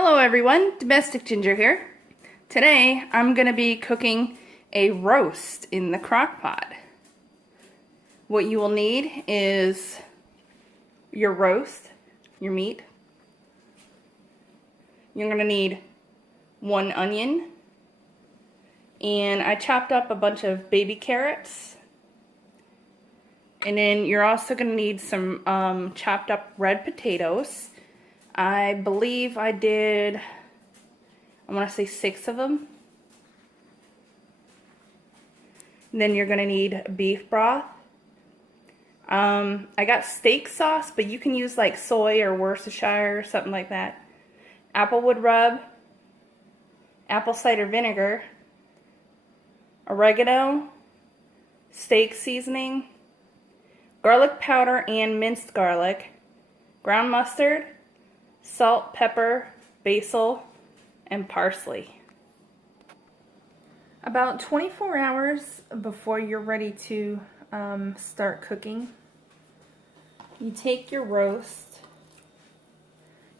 Hello everyone, Domestic Ginger here. Today I'm going to be cooking a roast in the crock pot. What you will need is your roast, your meat. You're going to need 1 onion, and I chopped up a bunch of baby carrots. And then you're also going to need some chopped up red potatoes. I believe I did, I want to say 6 of them. And then you're going to need beef broth. I got steak sauce, but you can use like soy or Worcestershire or something like that. Applewood rub, apple cider vinegar, oregano, steak seasoning, garlic powder and minced garlic, ground mustard, salt, pepper, basil, and parsley. About 24 hours before you're ready to start cooking, you take your roast,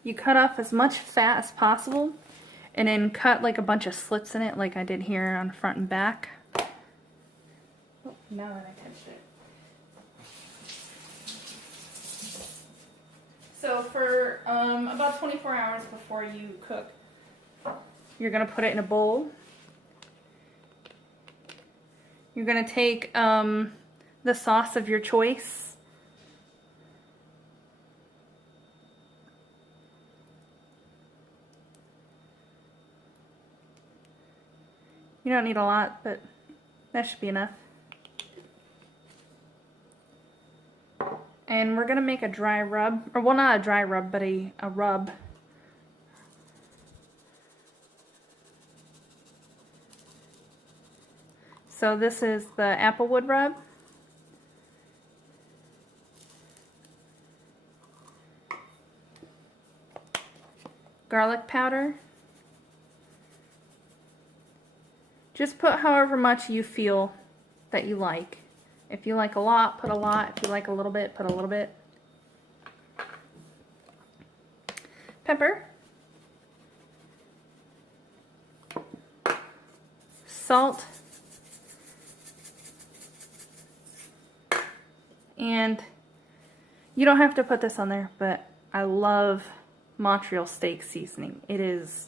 you cut off as much fat as possible, and then cut like a bunch of slits in it like I did here on the front and back. Oh, now that I touched it. So for about 24 hours before you cook, you're going to put it in a bowl. You're going to take the sauce of your choice. You don't need a lot, but that should be enough. And we're going to make a dry rub, or well, not a dry rub, but a rub. So this is the applewood rub. Garlic powder. Just put however much you feel that you like. If you like a lot, put a lot. If you like a little bit, put a little bit. Pepper. Salt. And you don't have to put this on there, but I love Montreal steak seasoning. It is,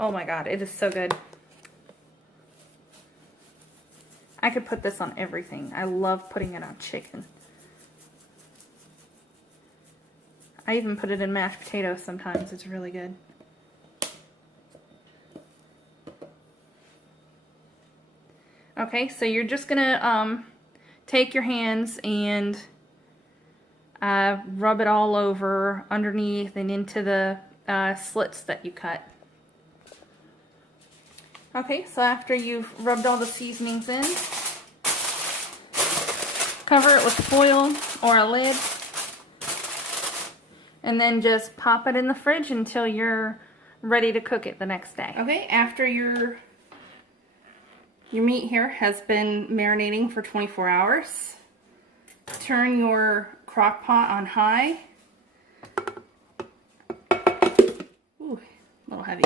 oh my god, it is so good. I could put this on everything. I love putting it on chicken. I even put it in mashed potatoes sometimes. It's really good. Okay, so you're just gonna take your hands and rub it all over, underneath, and into the slits that you cut. Okay, so after you've rubbed all the seasonings in, cover it with foil or a lid, and then just pop it in the fridge until you're ready to cook it the next day. Okay, after your meat here has been marinating for 24 hours, turn your crock pot on high. Ooh, a little heavy.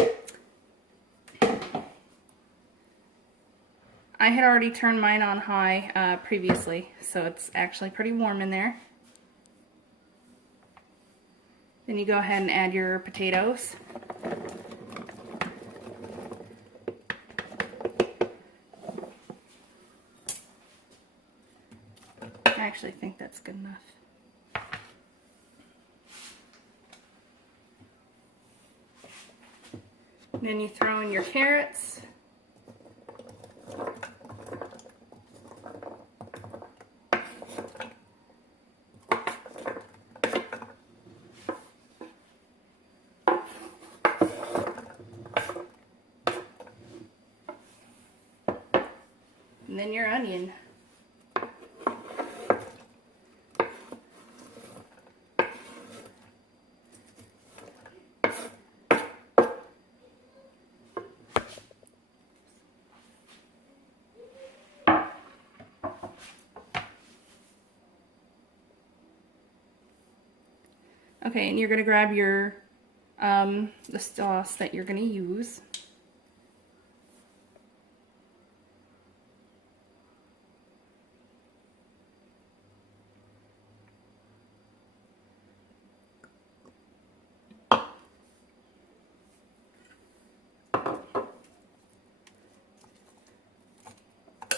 I had already turned mine on high previously, so it's actually pretty warm in there. Then you go ahead and add your potatoes. I actually think that's good enough. And then you throw in your carrots. And then your onion. Okay, and you're going to grab your the sauce that you're going to use.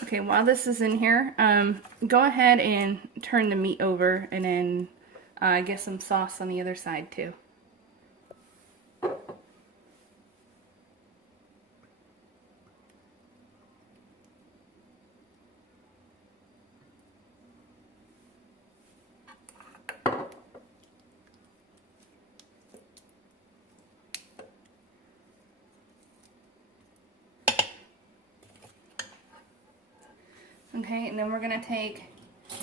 Okay, while this is in here, go ahead and turn the meat over and then get some sauce on the other side too. Okay, and then we're going to take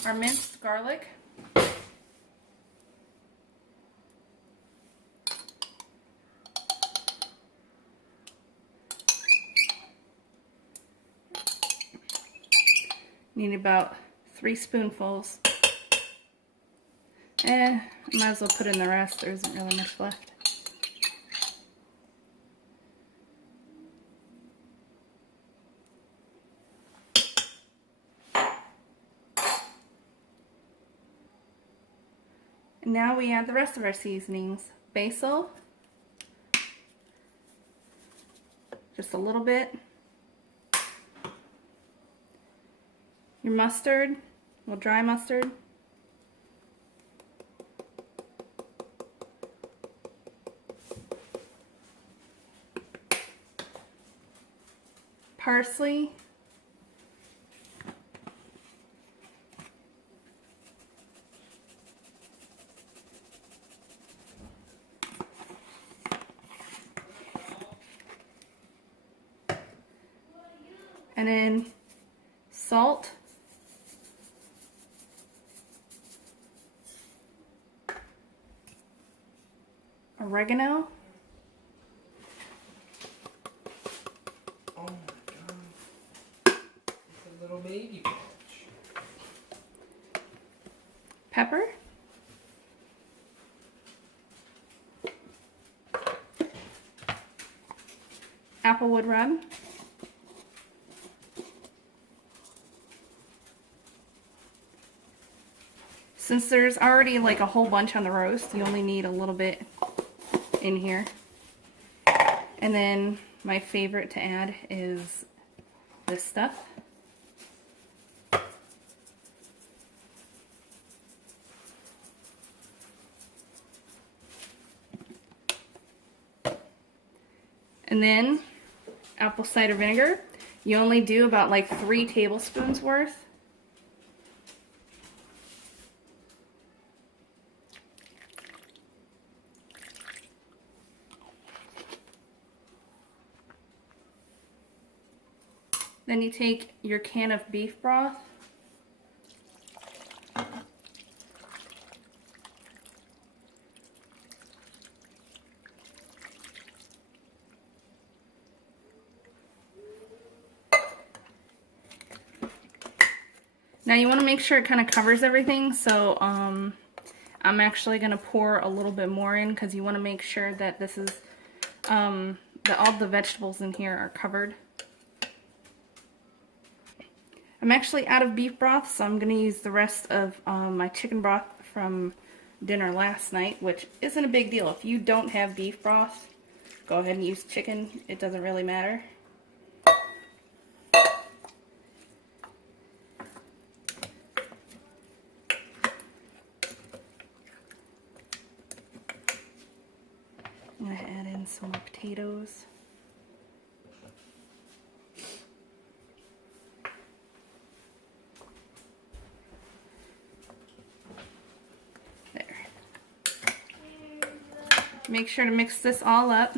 our minced garlic. Need about 3 spoonfuls. Might as well put in the rest, there isn't really much left. And now we add the rest of our seasonings. Basil, just a little bit. Your mustard, well, dry mustard. Parsley. And then salt. Oregano. Oh my god. It's a little baby patch. Pepper. Applewood rub. Since there's already like a whole bunch on the roast, you only need a little bit in here. And then my favorite to add is this stuff. And then apple cider vinegar. You only do about like 3 tablespoons worth. Then you take your can of beef broth. Now you want to make sure it kind of covers everything, so I'm actually going to pour a little bit more in because you want to make sure that this is, that all the vegetables in here are covered. I'm actually out of beef broth, so I'm going to use the rest of my chicken broth from dinner last night, which isn't a big deal. If you don't have beef broth, go ahead and use chicken. It doesn't really matter. I'm going to add in some more potatoes. Make sure to mix this all up.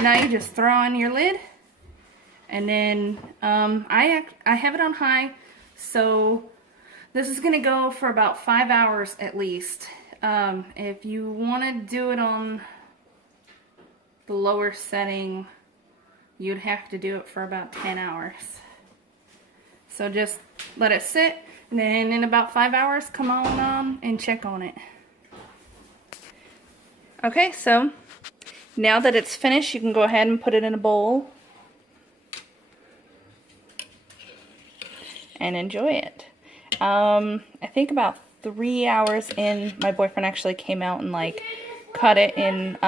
Now you just throw on your lid, and then I have it on high, so This is gonna go for about 5 hours at least. If you want to do it on the lower setting, you'd have to do it for about 10 hours. So just let it sit, and then in about 5 hours, come on and check on it. Okay, so now that it's finished, you can go ahead and put it in a bowl and enjoy it. I think about 3 hours in, my boyfriend actually came out and like cut it in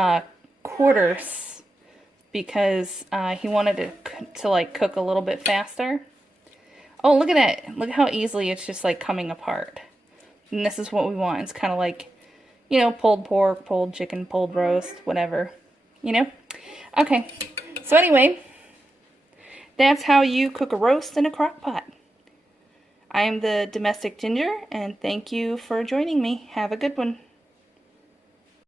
quarters because he wanted it to like cook a little bit faster. Oh, look at that. Look how easily it's just like coming apart. And this is what we want. It's kind of like, you know, pulled pork, pulled chicken, pulled roast, whatever, you know? Okay, so anyway, that's how you cook a roast in a crock pot. I am the Domestic Ginger, and thank you for joining me. Have a good one.